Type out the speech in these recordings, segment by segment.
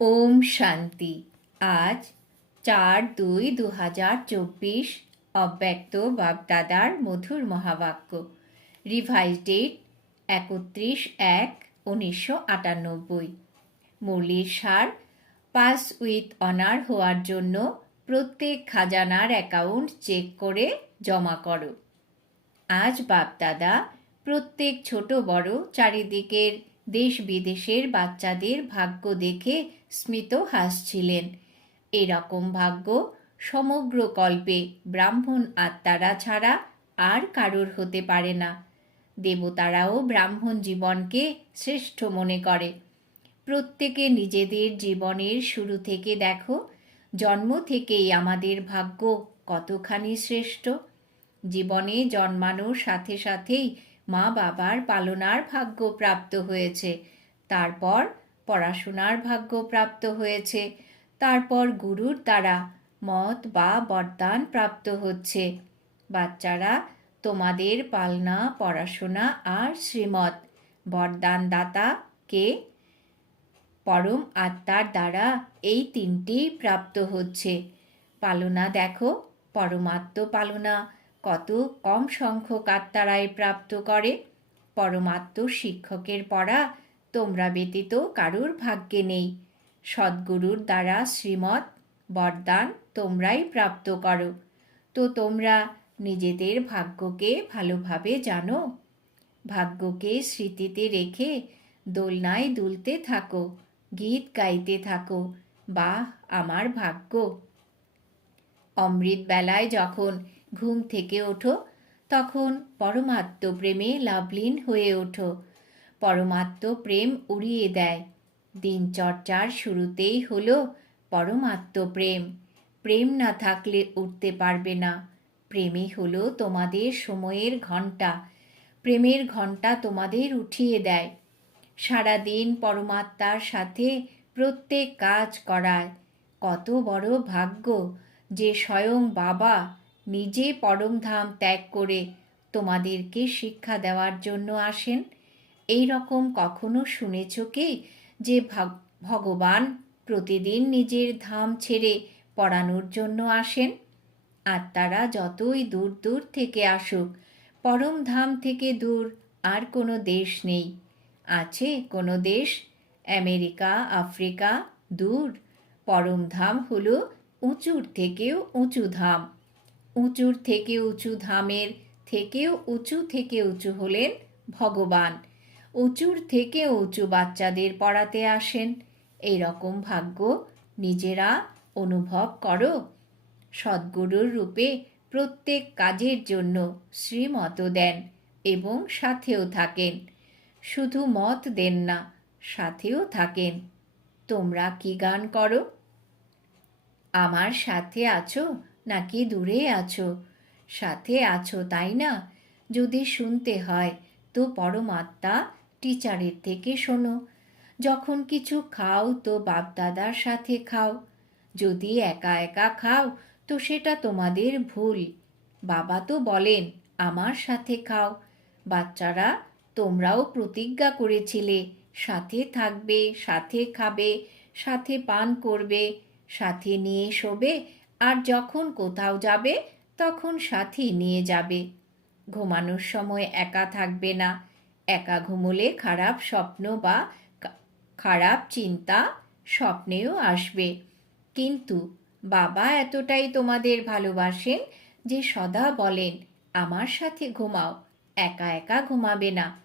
ওম শান্তি। আজ চার দুই দু হাজার চব্বিশ অব্যক্ত বাগদাদার মধুর মহাবাক্য। রিভাইজ ডেট একত্রিশ এক উনিশশো আটানব্বই। মুরলির সার পাস উইথ অনার হওয়ার জন্য প্রত্যেক খাজানার অ্যাকাউন্ট চেক করে জমা করো। আজ বাপদাদা প্রত্যেক ছোট বড় চারিদিকের দেশ বিদেশের বাচ্চাদের ভাগ্য দেখে স্মিত হাসছিলেন। এরকম ভাগ্য সমগ্র কল্পে ব্রাহ্মণ আত্মারা ছাড়া আর কারোর হতে পারে না। দেবতারাও ব্রাহ্মণ জীবনকে শ্রেষ্ঠ মনে করে। প্রত্যেকে নিজেদের জীবনের শুরু থেকে দেখো, জন্ম থেকেই আমাদের ভাগ্য কতখানি শ্রেষ্ঠ। জীবনে জন্মানোর সাথে সাথেই মা বাবার পালনার ভাগ্য প্রাপ্ত হয়েছে। তারপর পড়াশোনার ভাগ্য প্রাপ্ত হয়েছে। তারপর গুরুর দ্বারা মত বা বরদান প্রাপ্ত হচ্ছে। বাচ্চারা, তোমাদের পালনা, পড়াশোনা আর শ্রীমত বরদান দাতা কে? পরম আত্মার দ্বারা এই তিনটি প্রাপ্ত হচ্ছে। পালনা দেখো, পরমাত্ম পালনা কত কম সংখ্যক আত্মারাই প্রাপ্ত করে। পরমাত্ম শিক্ষকের পড়া তোমরা ব্যতীত কারুর ভাগ্যে নেই। সদ্গুরুর দ্বারা শ্রীমত বরদান তোমরাই প্রাপ্ত করো। তো তোমরা নিজেদের ভাগ্যকে ভালোভাবে জানো। ভাগ্যকে স্মৃতিতে রেখে দোলনায় দুলতে থাকো, গীত গাইতে থাকো। বাহ, আমার ভাগ্য! অমৃত বেলায় যখন ঘুম থেকে ওঠো, তখন পরমাত্ম প্রেমে লাভলীন হয়ে ওঠো। পরমাত্ম প্রেম উড়িয়ে দেয়। দিনচর্চার শুরুতেই হলো পরমাত্ম প্রেম। প্রেম না থাকলে উঠতে পারবে না। প্রেমই হলো তোমাদের সময়ের ঘণ্টা প্রেমের ঘণ্টা তোমাদের উঠিয়ে দেয়। সারাদিন পরমাত্মার সাথে প্রত্যেক কাজ করায়। কত বড় ভাগ্য যে স্বয়ং বাবা নিজে পরমধাম ত্যাগ করে তোমাদেরকে শিক্ষা দেওয়ার জন্য আসেন। এই রকম কখনো শুনেছ কি যে ভগবান প্রতিদিন নিজের ধাম ছেড়ে পড়ানোর জন্য আসেন? আত্মারা যতই দূর দূর থেকে আসুক, পরম ধাম থেকে দূর আর কোনো দেশ নেই। আছে কোনো দেশ? আমেরিকা, আফ্রিকা, দূর। পরম ধাম হল উঁচুর থেকেও উঁচু ধাম। উঁচুর থেকে উঁচু ধামের থেকেও উঁচু থেকে উঁচু হলেন ভগবান। উঁচুর থেকে উঁচু বাচ্চাদের পড়াতে আসেন। এই রকম ভাগ্য নিজেরা অনুভব করো। সদ্গুরুর রূপে প্রত্যেক কাজের জন্য শ্রীমত দেন এবং সাথেও থাকেন। শুধু মত দেন না, সাথেও থাকেন। তোমরা কি গান করো? আমার সাথে আছো নাকি দূরে আছো? সাথে আছো তাই না? যদি শুনতে হয় তো পরমাত্মা টিচারের থেকে শোনো। যখন কিছু খাও তো বাপদাদার সাথে খাও। যদি একা একা খাও তো সেটা তোমাদের ভুল। বাবা তো বলেন, আমার সাথে খাও। বাচ্চারা, তোমরাও প্রতিজ্ঞা করেছিলে, সাথে থাকবে, সাথে খাবে, সাথে পান করবে, সাথে নিয়ে শোবে, আর যখন কোথাও যাবে তখন সাথী নিয়ে যাবে। ঘুমানোর সময় একা থাকবে না। একা ঘুমোলে খারাপ স্বপ্ন বা খারাপ চিন্তা স্বপ্নেও আসবে। কিন্তু বাবা এতটাই তোমাদের ভালোবাসেন যে সদা বলেন, আমার সাথে ঘুমাও, একা একা ঘুমাবে না।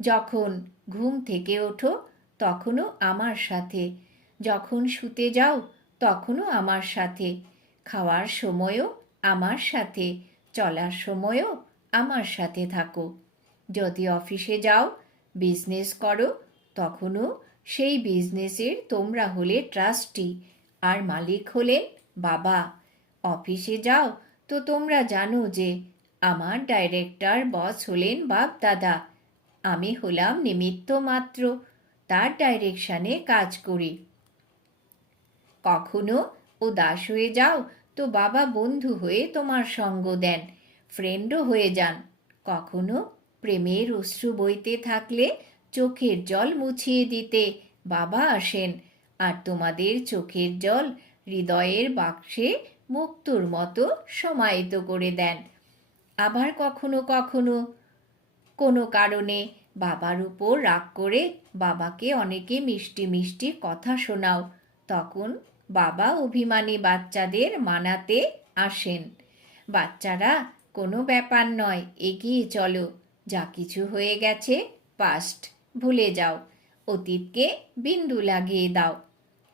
যখন ঘুম থেকে ওঠো, তখনও আমার সাথে। যখন শুতে যাও, তখনও আমার সাথে। খাওয়ার সময়ও আমার সাথে, চলার সময়ও আমার সাথে থাকো। যদি অফিসে যাও বিজনেস করো, তখনও সেই বিজনেসের তোমরা হলে ট্রাস্টি আর মালিক হলেন বাবা। অফিসে যাও, তো তোমরা জানো যে আমার ডাইরেক্টর বস হলেন বাপ দাদা আমি হলাম নিমিত্ত মাত্র, তার ডাইরেকশানে কাজ করি। কখনো উদাস হয়ে যাও, তো বাবা বন্ধু হয়ে তোমার সঙ্গ দেন ফ্রেন্ডও হয়ে যান। কখনো প্রেমের অশ্রু বইতে থাকলে চোখের জল মুছিয়ে দিতে বাবা আসেন। আর তোমাদের চোখের জল হৃদয়ের বাক্সে মুক্তোর মতো সমাহিত করে দেন। আবার কখনো কখনো কোনো কারণে বাবার উপর রাগ করে বাবাকে অনেকে মিষ্টি মিষ্টি কথা শোনাও। তখন বাবা অভিমানী বাচ্চাদের মানাতে আসেন। বাচ্চারা, কোনো ব্যাপার নয়, এগিয়ে চলো। যা কিছু হয়ে গেছে পাস্ট ভুলে যাও। অতীতকে বিন্দু লাগিয়ে দাও।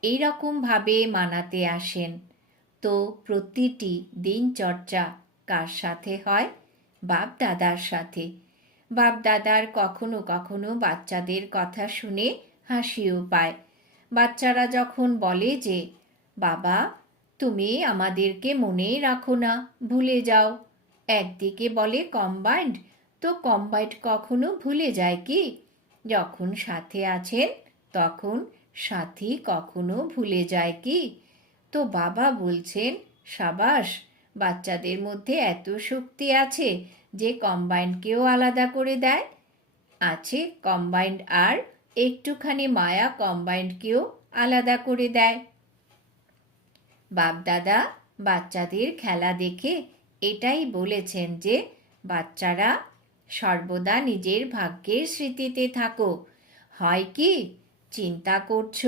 এই ভাবে মানাতে আসেন। তো প্রতিটি দিনচর্চা কার সাথে হয়? বাপ দাদার সাথে। বাপ দাদার কখনো কখনো বাচ্চাদের কথা শুনে হাসিও পায়। বাচ্চারা যখন বলে যে, বাবা, তুমি আমাদেরকে মনেই রাখো না, ভুলে যাও। একদিকে বলে কম্বাইন্ড তো কম্বাইন্ড কখনো ভুলে যায় কি? যখন সাথে আছেন, তখন সাথী কখনো ভুলে যায় কি? তো বাবা বলছেন, সাবাস, বাচ্চাদের মধ্যে এত শক্তি আছে যে কম্বাইন্ডকেও আলাদা করে দেয়। আছে কম্বাইন্ড আর একটুখানি মায়া কম্বাইন্ডকেও আলাদা করে দেয়। বাপদাদা, বাচ্চাদের খেলা দেখে এটাই বলেছেন যে বাচ্চারা সর্বদা নিজের ভাগ্যের স্মৃতিতে থাকো। হয় কি? চিন্তা করছ,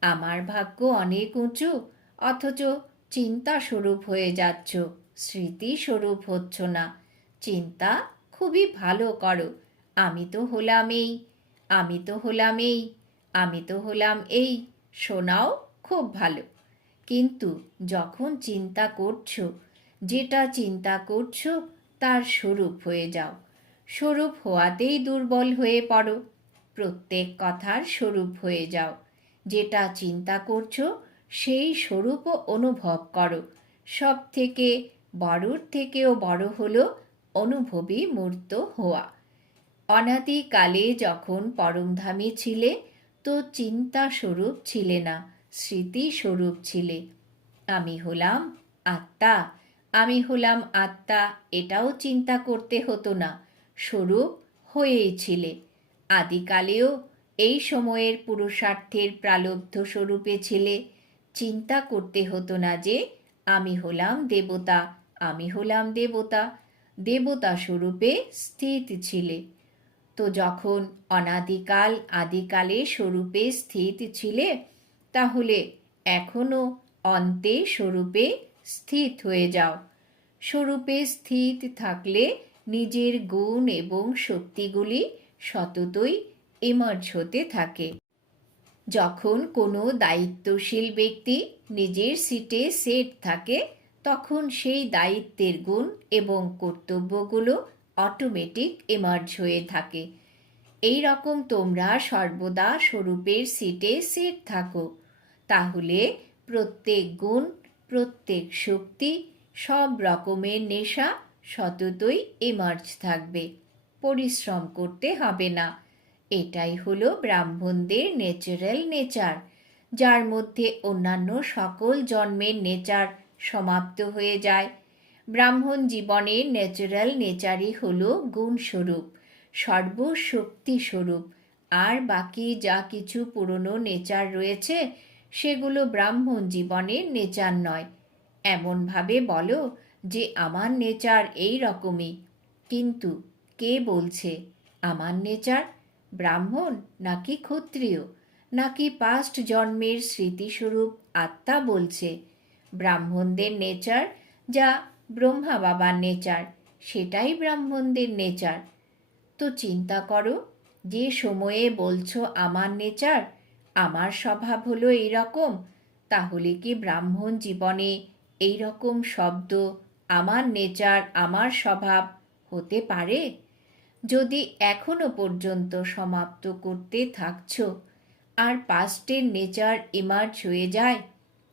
আমার ভাগ্য অনেক উঁচু, অথচ চিন্তা স্বরূপ হয়ে যাচ্ছ, স্মৃতি স্বরূপ হচ্ছ না। চিন্তা খুবই ভালো করো, আমি তো হলাম এই, আমি তো হলাম এই, আমি তো হলাম এই, শোনাও খুব ভালো। কিন্তু যখন চিন্তা করছ, যেটা চিন্তা করছ, তার স্বরূপ হয়ে যাও। স্বরূপ হওয়াতেই দুর্বল হয়ে পড়ো। প্রত্যেক কথার স্বরূপ হয়ে যাও। যেটা চিন্তা করছ, সেই স্বরূপও অনুভব করো। সব থেকে বড়র থেকেও বড় হলো অনুভবী মূর্ত হওয়া। অনাদিকালে যখন পরমধামে ছিলে, তো চিন্তা স্বরূপ ছিলে না, স্মৃতি স্বরূপ ছিলে। আমি হলাম আত্মা। আমি হলাম আত্মা, এটাও চিন্তা করতে হতো না। স্বরূপ হয়েই ছিলে আদিকালেও এই সময়ের পুরুষার্থের প্রালব্ধ স্বরূপে ছিলে, চিন্তা করতে হতো না যে, আমি হলাম দেবতা, আমি হলাম দেবতা। দেবতা স্বরূপে স্থিত ছিলে। তো যখন অনাদিকাল আদিকালে স্বরূপে স্থিত ছিলে, তাহলে এখনও অন্তে স্বরূপে স্থিত হয়ে যাও। স্বরূপে স্থিত থাকলে নিজের গুণ এবং শক্তিগুলি সততই এমার্জ হতে থাকে। যখন কোনো দায়িত্বশীল ব্যক্তি নিজের সিটে সেট থাকে, তখন সেই দায়িত্বের গুণ এবং কর্তব্যগুলো অটোমেটিক এমার্জ হয়ে থাকে। এই রকম তোমরা সর্বদা স্বরূপের সিটে সেট থাকো। তাহলে প্রত্যেক গুণ, প্রত্যেক শক্তি সব রকমের নেশা সততই এমার্জ থাকবে। পরিশ্রম করতে হবে না। এটাই হলো ব্রাহ্মণদের ন্যাচারাল নেচার যার মধ্যে অন্যান্য সকল জন্মের নেচার সমাপ্ত হয়ে যায়। ব্রাহ্মণ জীবনের ন্যাচারাল নেচারই হলো গুণস্বরূপ সর্বশক্তি স্বরূপ আর বাকি যা কিছু পুরনো নেচার রয়েছে, সেগুলো ব্রাহ্মণ জীবনের নেচার নয়। এমনভাবে বলো যে আমার নেচার এই রকমই। কিন্তু কে বলছে, আমার নেচার ব্রাহ্মণ নাকি ক্ষত্রিয়? নাকি পাস্ট জন্মের স্মৃতিস্বরূপ আত্মা বলছে, ব্রাহ্মণদের নেচার যা ব্রহ্মা বাবার নেচার, সেটাই ব্রাহ্মণদের নেচার। তো চিন্তা করো, যে সময়ে বলছো আমার নেচার, আমার স্বভাব হলো এইরকম তাহলে কি ব্রাহ্মণ জীবনে এই রকম শব্দ আমার নেচার, আমার স্বভাব হতে পারে? যদি এখনও পর্যন্ত সমাপ্ত করতে থাকছ আর পাস্টের নেচার ইমার্জ হয়ে যায়,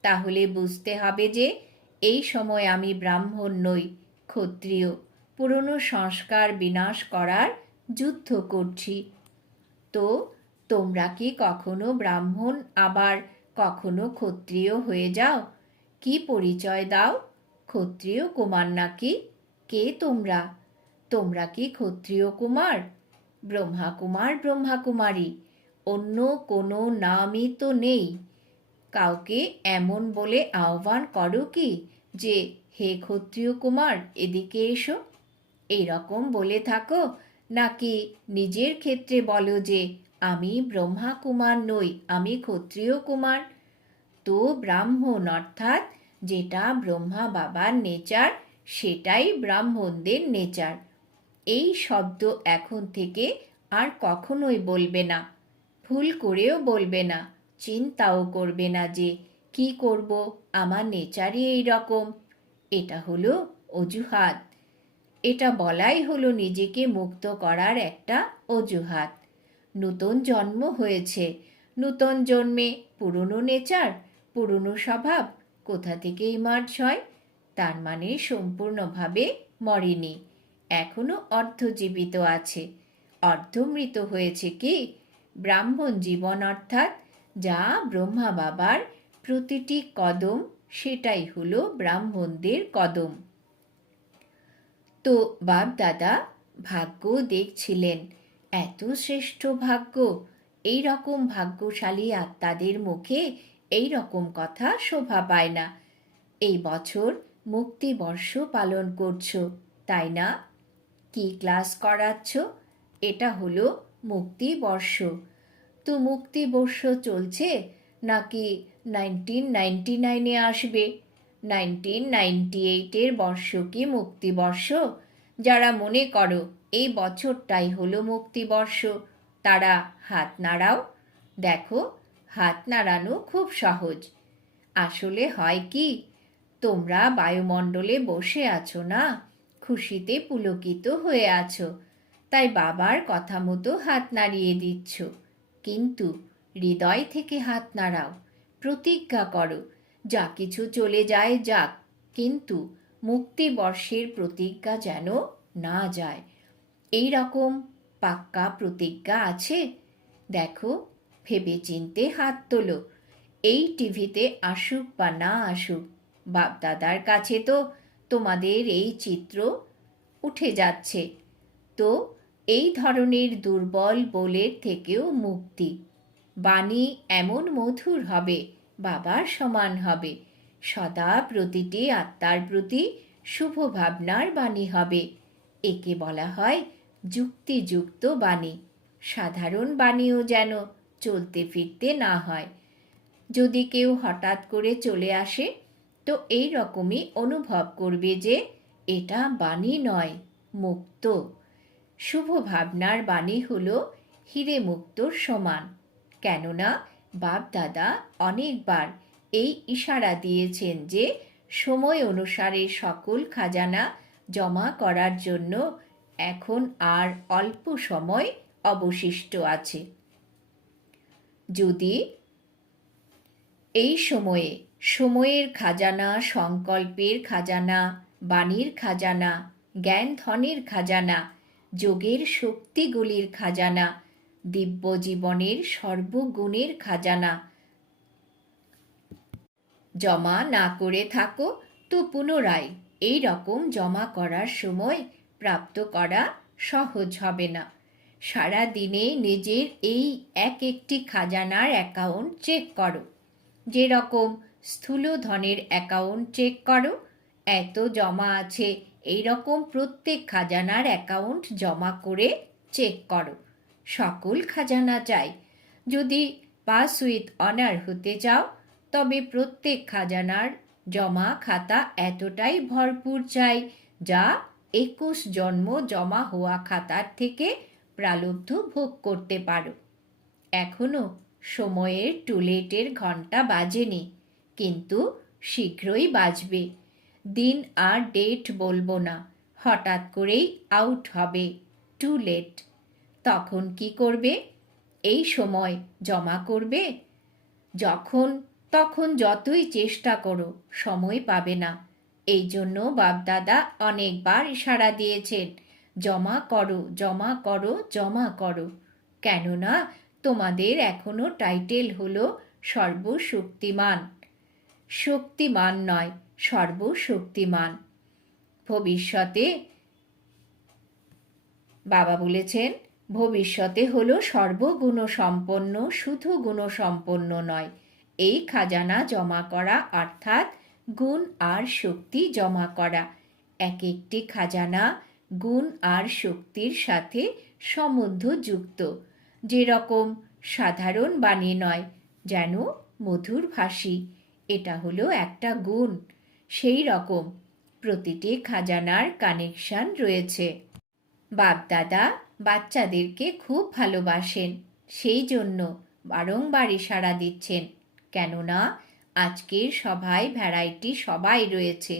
তাহলে বুঝতে হবে যে এই সময় আমি ব্রাহ্মণ নই, ক্ষত্রিয়। পুরনো সংস্কার বিনাশ করার যুদ্ধ করছি। তো তোমরা কি কখনো ব্রাহ্মণ, আবার কখনো ক্ষত্রিয় হয়ে যাও? কি পরিচয় দাও? ক্ষত্রিয় কুমার নাকি? কে তোমরা? তোমরা কি ক্ষত্রিয় কুমার? ব্রহ্মা কুমার ব্রহ্মা কুমারী অন্য কোনো নামই তো নেই। কাউকে এমন বলে আহ্বান করো কি যে, হে ক্ষত্রিয় কুমার, এদিকে এসো। এইরকম বলে থাকো নাকি নিজের ক্ষেত্রে বলো যে, আমি ব্রহ্মা কুমার নই, আমি ক্ষত্রিয় কুমার? তো ব্রাহ্মণ অর্থাৎ যেটা ব্রহ্মা বাবার নেচার, সেটাই ব্রাহ্মণদের নেচার। এই শব্দ এখন থেকে আর কখনোই বলবে না। ভুল করেও বলবে না, চিন্তাও করবে না যে কি করব, আমার নেচারই এই রকম। এটা হলো অজুহাত। এটা বলাই হলো নিজেকে মুক্ত করার একটা অজুহাত। নূতন জন্ম হয়েছে। নূতন জন্মে পুরনো নেচার, পুরনো স্বভাব কোথা থেকে ইমার্জ হয়? তার মানে সম্পূর্ণভাবে মরেনি। এখনও অর্ধজীবিত আছে। অর্ধমৃত হয়েছে কি? ব্রাহ্মণ জীবন অর্থাৎ যা ব্রহ্মা বাবার প্রতিটি কদম, সেটাই হলো ব্রাহ্মণদের কদম। তো বাপ দাদা ভাগ্য দেখছিলেন। এত শ্রেষ্ঠ ভাগ্য, এই রকম ভাগ্যশালী আত্মাদের মুখে এই রকম কথা শোভা পায় না। এই বছর মুক্তিবর্ষ পালন করছ, তাই না? কি ক্লাস করাচ্ছ? এটা হলো মুক্তিবর্ষ। তো মুক্তিবর্ষ চলছে নাকি নাইনটিন নাইনটি নাইনে আসবে? নাইনটিন নাইনটি এইটের বর্ষ কি মুক্তিবর্ষ? যারা মনে করো এই বছরটাই হলো মুক্তিবর্ষ, তারা হাত নাড়াও। দেখো হাত নাড়ানো খুব সহজ। আসলে হয় কি? তোমরা বায়ুমণ্ডলে বসে আছো না? খুশিতে পুলকিত হয়ে আছো। তাই বাবার কথা মতো হাত নাড়িয়ে দিচ্ছ। কিন্তু হৃদয় থেকে হাত নাড়াও। প্রতিজ্ঞা করো, যা কিছু চলে যায় যাক। কিন্তু মুক্তিবর্ষের প্রতিজ্ঞা যেন না যায়। এই রকম পাক্কা প্রতিজ্ঞা আছে? দেখো ভেবে চিনতে হাত তোলো। এই টিভিতে আসুক বা না আসুক, বাপদাদার কাছে তো তোমাদের এই চিত্র উঠে যাচ্ছে। তো এই ধরনের দুর্বল বলের থেকেও মুক্তি। বাণী এমন মধুর হবে, বাবার সমান হবে। সদা প্রতিটি আত্মার প্রতি শুভ ভাবনার বাণী হবে। একে বলা হয় যুক্তিযুক্ত বাণী। সাধারণ বাণীও যেন চলতে ফিরতে না হয়। যদি কেউ হঠাৎ করে চলে আসে, তো এই রকমই অনুভব করবে যে, এটা বাণী নয়, মুক্ত। শুভ ভাবনার বাণী হল হিরে মুক্তর সমান। কেননা বাপ দাদা অনেকবার এই ইশারা দিয়েছেন যে, সময় অনুসারে সকল খাজানা জমা করার জন্য এখন আর অল্প সময় অবশিষ্ট আছে। যদি এই সময়ে সময়ের খাজানা, সংকল্পের খাজানা, বাণীর খাজানা, জ্ঞান ধনের খাজানা, যোগের শক্তিগুলির খাজানা, দিব্য জীবনের সর্বগুণের খাজানা জমা না করে থাকো তো পুনরায়। এই রকম জমা করার সময় প্রাপ্ত করা সহজ হবে না। সারা দিনে নিজের এই এক একটি খাজানার অ্যাকাউন্ট চেক করো। যেরকম স্থূল ধনের অ্যাকাউন্ট চেক করো, এত জমা আছে এই রকম প্রত্যেক খাজানার অ্যাকাউন্ট জমা করে চেক করো। সকল খাজানা চাই। যদি পাস উইথ অনার হতে চাও, তবে প্রত্যেক খাজানার জমা খাতা এতটাই ভরপুর চাই, যা একুশ জন্ম জমা হওয়া খাতার থেকে প্রালব্ধ ভোগ করতে পারো। এখনও সময়ের টুলেটের ঘণ্টা বাজেনি, কিন্তু শীঘ্রই বাজবে। দিন আর ডেট বলব না, হঠাৎ করেই আউট হবে টু লেট তখন কি করবে? এই সময় জমা করবে? যখন, তখন যতই চেষ্টা করো, সময় পাবে না। এই জন্য বাপদাদা অনেকবার ইশারা দিয়েছেন জমা করো জমা করো জমা করো। কেননা তোমাদের এখনও টাইটেল হলো সর্বশক্তিমান। শক্তিমান নয়, সর্বশক্তিমান। ভবিষ্যতে, বাবা বলেছেন, ভবিষ্যতে হলো সর্বগুণ সম্পন্ন শুধু গুণসম্পন্ন নয়। এই খাজানা জমা করা, অর্থাৎ গুণ আর শক্তি জমা করা। এক একটি খাজানা গুণ আর শক্তির সাথে সম্বন্ধ যুক্ত যেরকম সাধারণ বাণী নয়, যেন মধুর ভাষী। এটা হলো একটা গুণ। সেই রকম প্রতিটি খাজানার কানেকশন রয়েছে। বাপদাদা বাচ্চাদেরকে খুব ভালোবাসেন, সেই জন্য বারংবার ইশারা দিচ্ছেন, কেননা আজকের সভায় ভ্যারাইটি সবাই রয়েছে।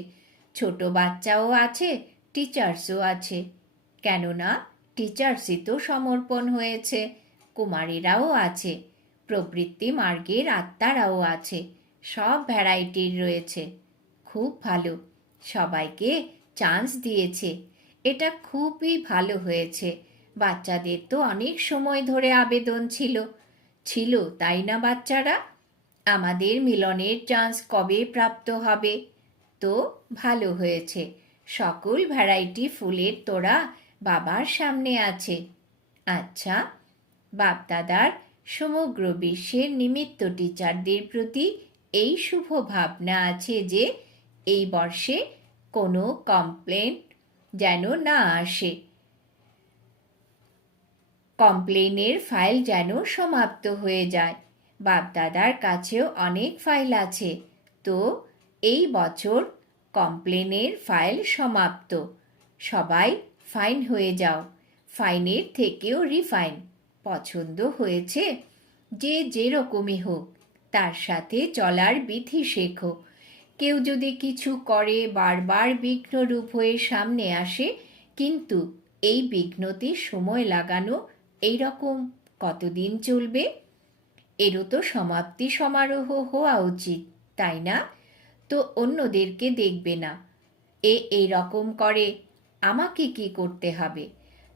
ছোট বাচ্চাও আছে টিচার্সও আছে। কেননা টিচার্সই তো সমর্পণ হয়েছে, কুমারীরাও আছে, প্রবৃত্তি মার্গের আত্মারাও আছে, সব ভ্যারাইটির রয়েছে। খুব ভালো, সবাইকে চান্স দিয়েছে। এটা খুবই ভালো হয়েছে। বাচ্চাদের তো অনেক সময় ধরে আবেদন ছিল। ছিল, তাই না বাচ্চারা? আমাদের মিলনের চান্স কবে প্রাপ্ত হবে? তো ভালো হয়েছে। সকল ভ্যারাইটি ফুলের তোড়া বাবার সামনে আছে। আচ্ছা বাপদাদার সমগ্র বিশ্বের নিমিত্ত টিচারদের প্রতি এই শুভ ভাবনা আছে যে, এই বর্ষে কোনো কমপ্লেন যেন না আসে। কমপ্লেনের ফাইল যেন সমাপ্ত হয়ে যায়। বাপদাদার কাছেও অনেক ফাইল আছে। তো, এই বছর কমপ্লেনের ফাইল সমাপ্ত। সবাই ফাইন হয়ে যাও। ফাইনের থেকেও রিফাইন। পছন্দ হয়েছে? যে যেরকমই হোক, তার সাথে চলার বিধি শেখো। কেউ যদি কিছু করে, বারবার বিঘ্নরূপ হয়ে সামনে আসে, কিন্তু এই বিঘ্নতে সময় লাগানো এই রকম কতদিন চলবে? এরও তো সমাপ্তি সমারোহ হওয়া উচিত, তাই না? তো অন্যদেরকে দেখবে না। এ এই রকম করে আমাকে কি করতে হবে?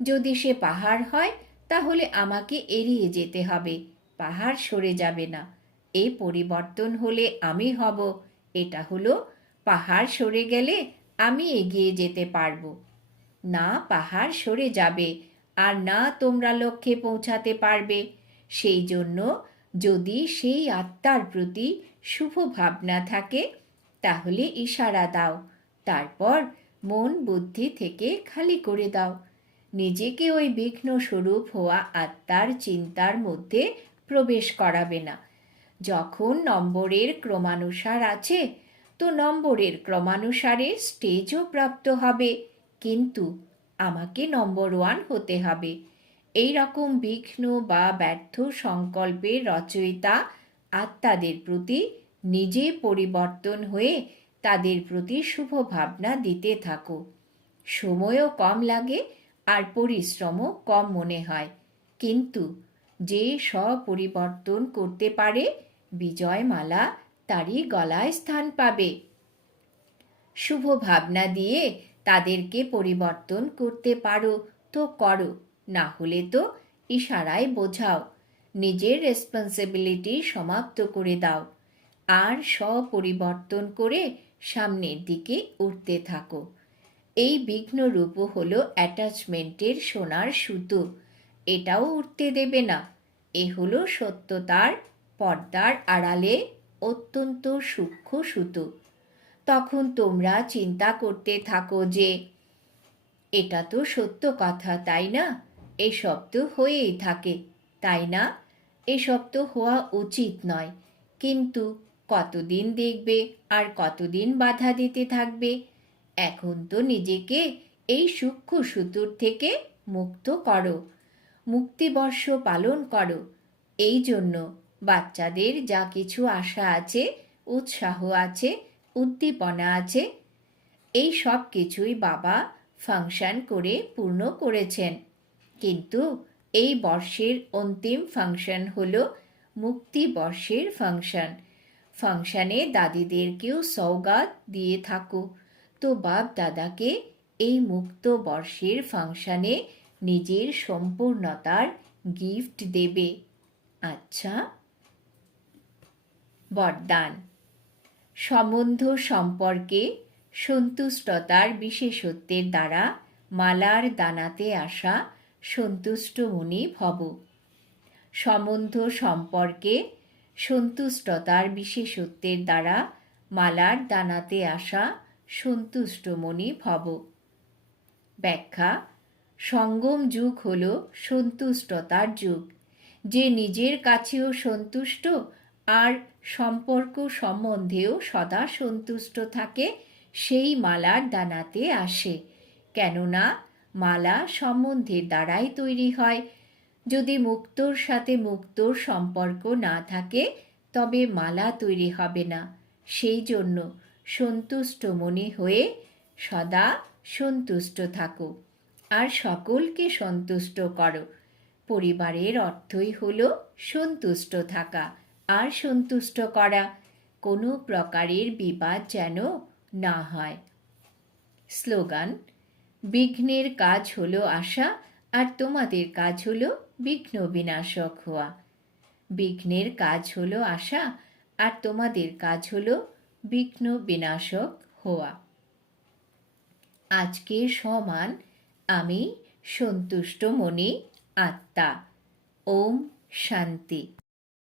যদি সে পাহাড় হয়, তাহলে আমাকে এড়িয়ে যেতে হবে। পাহাড় সরে যাবে না। এই পরিবর্তন হলে আমি হব। এটা হলো, পাহাড় সরে গেলে আমি এগিয়ে যেতে পারব। না পাহাড় সরে যাবে, আর না তোমরা লক্ষ্যে পৌঁছাতে পারবে। সেই জন্য যদি সেই আত্মার প্রতি শুভ ভাবনা থাকে তাহলে ইশারা দাও। তারপর মন বুদ্ধি থেকে খালি করে দাও। নিজেকে ওই বিঘ্ন স্বরূপ হওয়া আত্মার চিন্তার মধ্যে প্রবেশ করাবে না। যখন নম্বরের ক্রমানুসার আছে, তো নম্বরের ক্রমানুসারে স্টেজও প্রাপ্ত হবে। কিন্তু আমাকে নম্বর ওয়ান হতে হবে। এই রকম বিঘ্ন বা ব্যর্থ সংকল্পের রচয়িতা আত্মাদের প্রতি নিজে পরিবর্তন হয়ে তাদের প্রতি শুভ ভাবনা দিতে থাকো। সময়ও কম লাগে আর পরিশ্রমও কম মনে হয়। কিন্তু যে স্বপরিবর্তন করতে পারে, বিজয়মালা তারই গলায় স্থান পাবে। শুভ ভাবনা দিয়ে তাদেরকে পরিবর্তন করতে পারো তো করো, না হলে তো ইশারায় বোঝাও। নিজের রেসপন্সিবিলিটি সমাপ্ত করে দাও। আর স্বপরিবর্তন করে সামনের দিকে উঠতে থাকো। এই বিঘ্নরূপ হলো অ্যাটাচমেন্টের সোনার সুতো। এটাও উঠতে দেবে না। এ হলো সত্যতার পর্দার আড়ালে অত্যন্ত সূক্ষ্ম সুতো। তখন তোমরা চিন্তা করতে থাকো যে, এটা তো সত্য কথা, তাই না? এসব তো হয়েই থাকে। তাই না? এসব তো হওয়া উচিত নয়। কিন্তু কতদিন দেখবে আর কতদিন বাধা দিতে থাকবে? এখন তো নিজেকে এই সূক্ষ্ম সুতোর থেকে মুক্ত করো, মুক্তিবর্ষ পালন করো। এই জন্য বাচ্চাদের যা কিছু আশা আছে, উৎসাহ আছে, উদ্দীপনা আছে, এই সব কিছুই বাবা ফাংশন করে পূর্ণ করেছেন। কিন্তু এই বর্ষের অন্তিম ফাংশন হল মুক্তি বর্ষের ফাংশন। ফাংশনে দাদিদেরকেও সৌগাত দিয়ে থাকো তো বাপ দাদাকে এই মুক্ত বর্ষের ফাংশানে নিজের সম্পূর্ণতার গিফট দেবে। আচ্ছা। বরদান। সম্বন্ধ সম্পর্কে সন্তুষ্টতার বিশেষত্বের দ্বারা মালার দানাতে আসা সন্তুষ্ট মুনি ভব। সম্বন্ধ সম্পর্কে সন্তুষ্টতার বিশেষত্বের দ্বারা মালার দানাতে আসা সন্তুষ্টমণি ভব। ব্যাখ্যা, সঙ্গম যুগ হল সন্তুষ্টতার যুগ। যে নিজের কাছেও সন্তুষ্ট, আর সম্পর্ক সম্বন্ধেও সদা সন্তুষ্ট থাকে, সেই মালার দানাতে আসে। কেননা, মালা সম্বন্ধের দ্বারাই তৈরি হয় যদি মুক্তোর সাথে মুক্তোর সম্পর্ক না থাকে, তবে মালা তৈরি হবে না। সেই জন্য সন্তুষ্ট মনে হয়ে সদা সন্তুষ্ট থাকো। আর সকলকে সন্তুষ্ট করো। পরিবারের অর্থই হল সন্তুষ্ট থাকা। আর সন্তুষ্ট করা, কোনো প্রকারের বিবাদ যেন না হয়। স্লোগান, বিঘ্নের কাজ হলো আশা, আর তোমাদের কাজ হলো বিঘ্ন বিনাশক হওয়া। বিঘ্নের কাজ হলো আশা, আর তোমাদের কাজ হলো বিঘ্ন বিনাশক হওয়া। আজকে সমান আমি সন্তুষ্ট মনে আত্মা। ওম শান্তি।